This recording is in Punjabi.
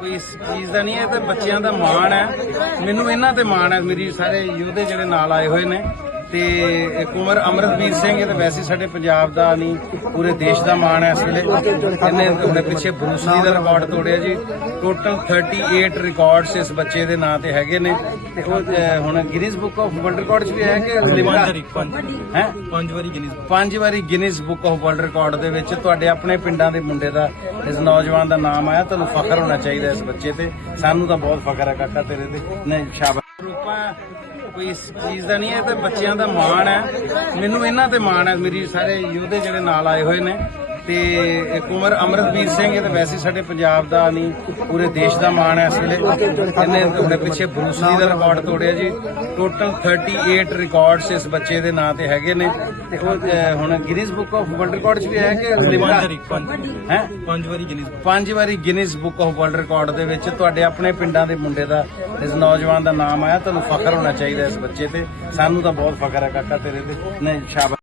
ਕੋਈ ਇਸ ਚੀਜ਼ ਦਾ ਨਹੀਂ ਹੈ ਇਹ ਤਾਂ ਬੱਚਿਆਂ ਦਾ ਮਾਣ ਹੈ। ਮੈਨੂੰ ਇਹਨਾਂ ਤੇ ਮਾਣ ਹੈ ਮੇਰੀ ਸਾਰੇ ਯੋਧੇ ਜਿਹੜੇ ਨਾਲ ਆਏ ਹੋਏ ਨੇ। ਤੇ ਇੱਕ ਉਮਰ ਅਮਰਤਵੀਰ ਸਿੰਘ ਇਹ ਤਾਂ ਵੈਸੇ ਸਾਡੇ ਪੰਜਾਬ ਦਾ ਨਹੀਂ ਪੂਰੇ ਦੇਸ਼ ਦਾ ਮਾਣ ਹੈ ਇਸ ਵੇਲੇ। ਇਹਨੇ ਹੁਣੇ ਪਿੱਛੇ ਬਰੂਸਲੀ ਦਾ ਰਿਕਾਰਡ ਤੋੜਿਆ ਜੀ। ਟੋਟਲ 38 ਰਿਕਾਰਡਸ ਇਸ ਬੱਚੇ ਦੇ ਨਾਂ ਤੇ ਹੈਗੇ ਨੇ। ਤੇ ਉਹ ਅਹ, ਹੁਣ Guinness book of world record 'ਚ ਵੀ ਹੈ ਕਿ ਲਿਮਕਾ ਹੈ? ਪੰਜ ਵਾਰੀ ਗਿਨੀਜ਼ ਪੰਜ ਵਾਰੀ Guinness book of world record ਦੇ ਵਿੱਚ ਤੁਹਾਡੇ ਆਪਣੇ ਪਿੰਡਾਂ ਦੇ ਮੁੰਡੇ ਦਾ ਇਸ ਨੌਜਵਾਨ ਦਾ ਨਾਮ ਆਇਆ, ਤੁਹਾਨੂੰ ਫਖਰ ਹੋਣਾ ਚਾਹੀਦਾ ਇਸ ਬੱਚੇ ਤੇ। ਸਾਨੂੰ ਤਾਂ ਬਹੁਤ ਫਖਰ ਹੈ ਕਾਕਾ ਤੇਰੇ ਤੇ। ਨਹੀਂ, ਸ਼ਾਬਾਸ਼। ਰੂਪਾ, ਕੋਈ ਇਸ ਚੀਜ਼ ਦਾ ਨਹੀਂ ਹੈ, ਇਹ ਤਾਂ ਬੱਚਿਆਂ ਦਾ ਮਾਣ ਹੈ। ਮੈਨੂੰ ਇਹਨਾਂ ਤੇ ਮਾਣ ਹੈ, ਮੇਰੀ ਸਾਰੇ ਯੋਧੇ ਜਿਹੜੇ ਨਾਲ ਆਏ ਹੋਏ ਨੇ। ਤੇ ਇੱਕ ਉਮਰ ਅਮਰਤਵੀਰ ਸਿੰਘ ਇਹ ਤਾਂ ਵੈਸੇ ਸਾਡੇ ਪੰਜਾਬ ਦਾ ਨਹੀਂ ਪੂਰੇ ਦੇਸ਼ ਦਾ ਮਾਣ ਹੈ ਇਸ ਵੇਲੇ। ਇਹਨੇ ਹੁਣੇ ਪਿੱਛੇ ਬਰੂਸਲੀ ਦਾ ਰਿਕਾਰਡ ਤੋੜਿਆ ਜੀ। ਟੋਟਲ 38 ਰਿਕਾਰਡਸ ਇਸ ਬੱਚੇ ਦੇ ਨਾਂ ਤੇ ਹੈਗੇ ਨੇ। ਤੇ ਉਹ ਹੁਣ Guinness book of world record 'ਚ ਵੀ ਹੈ ਕਿ ਹੈ? ਪੰਜ ਵਾਰੀ ਗਿਨੀਜ਼ ਪੰਜ ਵਾਰੀ Guinness book of world record ਦੇ ਵਿੱਚ ਤੁਹਾਡੇ ਆਪਣੇ ਪਿੰਡਾਂ ਦੇ ਮੁੰਡੇ ਦਾ ਇਸ ਨੌਜਵਾਨ ਦਾ ਨਾਮ ਆਇਆ। ਤੁਹਾਨੂੰ ਫਖਰ ਹੋਣਾ ਚਾਹੀਦਾ ਇਸ ਬੱਚੇ ਤੇ। ਸਾਨੂੰ ਤਾਂ ਬਹੁਤ ਫਖਰ ਹੈ ਕਾਕਾ ਤੇਰੇ ਤੇ। ਨਹੀਂ ਸ਼ਾਬਾਸ਼।